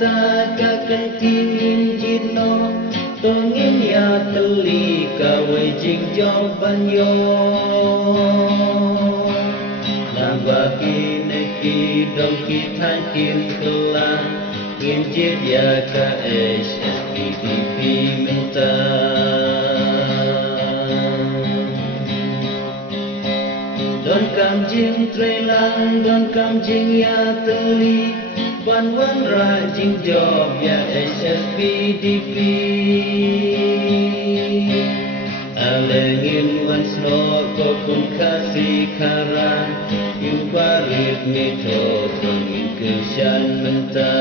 ta ka kan tin jin no tongin ya teli ka we jing jo ban yo lam ba ki ne ki dong ki than kin kla in jit ya ka HSPDP minta don kam jing tre lang don kam jing ya teli wan wan ra jing job ya HSPDP alengin wan sno ko kun kasi karan yung barit nito tongin kesyan menta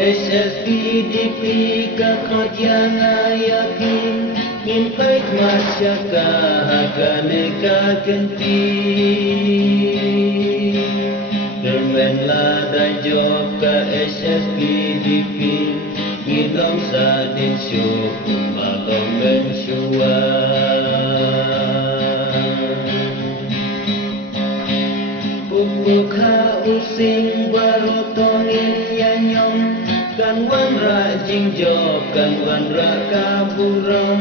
HSPDP ka kodyan ayakin in pait masyaka hakane ka kenti dermen la da job ka HSPDP ngilom sa din syuk malom mensyua Bukha using barotongin yanyom kan wan ra jing job kan wan ra kaburam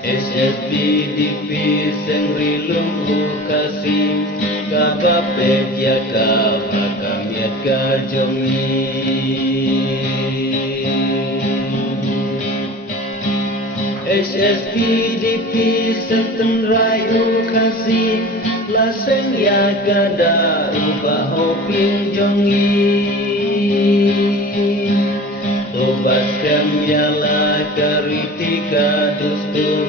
HSPDP sengrilum ukasi kabapet ya ka hakamiat ka jomi HSPDP senten rayu kasi laseng ya kada ubah hoping jongi tobat kem yala karitika dustur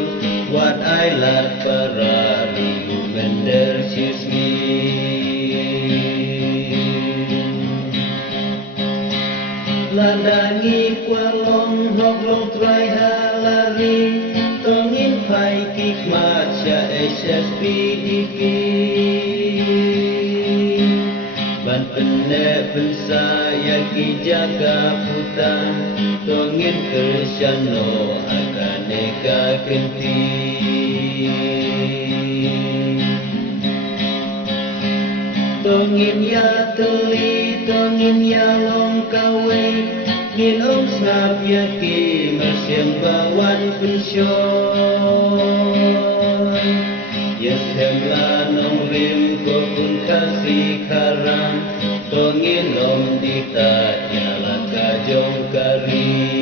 wat ailat para argumenter sismi landangi kualong hoklong trai halari tongin pai kikmat sya HSPDP ban pene pensa yang kijaga putan tongin kersyano akane ka kenti tongin ya teli tongin ya long kawe ngilom snap ya ki mesyem bawan pensyon yes hemla nong rim ko pun kasih karam tongin om dita nyala ka jong kari